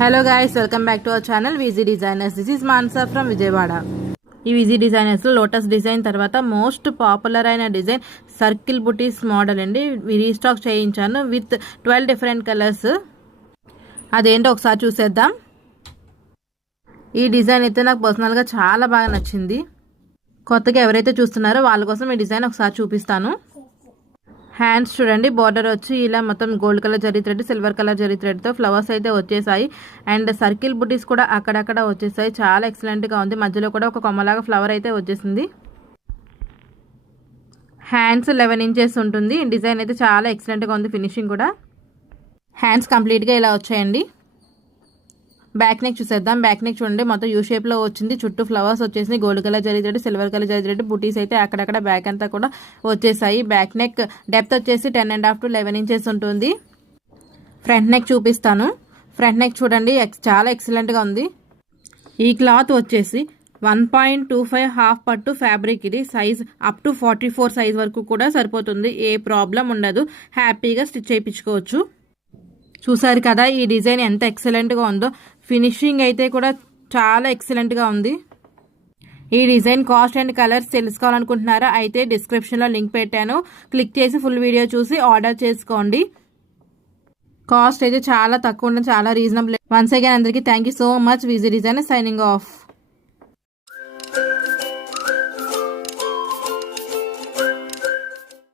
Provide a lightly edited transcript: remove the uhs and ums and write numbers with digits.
Hello guys, welcome back to our channel Viji designers. This is Mansa from Vijayawada. ఈ విజీ డిజైనర్స్లో lotus design తర్వాత most popular అయిన design circle butis model అండి. Restock చేయించాను with 12 different colours. అదేంటో ఒకసారి చూసేద్దాం. ఈ డిజైన్ అయితే నాకు పర్సనల్గా చాలా బాగా నచ్చింది. కొత్తగా ఎవరైతే చూస్తున్నారో వాళ్ళ కోసం ఈ డిజైన్ ఒకసారి చూపిస్తాను. హ్యాండ్స్ చూడండి, బార్డర్ వచ్చి ఇలా మొత్తం gold colour zari thread, silver colour zari థ్రెడ్తో ఫ్లవర్స్ అయితే వచ్చేసాయి. అండ్ సర్కిల్ బుటీస్ కూడా అక్కడక్కడ వచ్చేసాయి. చాలా ఎక్సలెంట్గా ఉంది. మధ్యలో కూడా ఒక కొమ్మలాగా ఫ్లవర్ అయితే వచ్చేసింది. హ్యాండ్స్ 11 ఇంచెస్ ఉంటుంది. డిజైన్ అయితే చాలా ఎక్సలెంట్గా ఉంది. ఫినిషింగ్ కూడా హ్యాండ్స్ కంప్లీట్గా ఇలా వచ్చాయండి. బ్యాక్ నెక్ చూసేద్దాం. బ్యాక్ నెక్ చూడండి, మొత్తం యూ షేప్లో వచ్చింది. చుట్టూ ఫ్లవర్స్ వచ్చేసి gold colour zari thread, silver colour zari thread, బుటీస్ అయితే అక్కడక్కడ బ్యాక్ అంతా కూడా వచ్చేసాయి. బ్యాక్ నెక్ డెప్త్ వచ్చేసి 10.5 to 11 ఇంచెస్ ఉంటుంది. ఫ్రంట్ నెక్ చూపిస్తాను. ఫ్రంట్ నెక్ చూడండి, చాలా ఎక్సలెంట్గా ఉంది. ఈ క్లాత్ వచ్చేసి 1.25 హాఫ్ పట్టు ఫ్యాబ్రిక్. ఇది సైజ్ అప్ టు 44 సైజ్ వరకు కూడా సరిపోతుంది. ఏ ప్రాబ్లం ఉండదు. హ్యాపీగా స్టిచ్ చేయించుకోవచ్చు. చూసారు కదా ఈ డిజైన్ ఎంత ఎక్సలెంట్గా ఉందో. ఫినిషింగ్ అయితే కూడా చాలా ఎక్సలెంట్గా ఉంది. ఈ డిజైన్ కాస్ట్ అండ్ కలర్స్ తెలుసుకోవాలనుకుంటున్నారా? అయితే డిస్క్రిప్షన్లో లింక్ పెట్టాను. క్లిక్ చేసి ఫుల్ వీడియో చూసి ఆర్డర్ చేసుకోండి. కాస్ట్ అయితే చాలా తక్కువ ఉంటుంది, చాలా రీజనబుల్. వన్స్ అగైన్ అందరికీ thank you so much. Viji design signing of.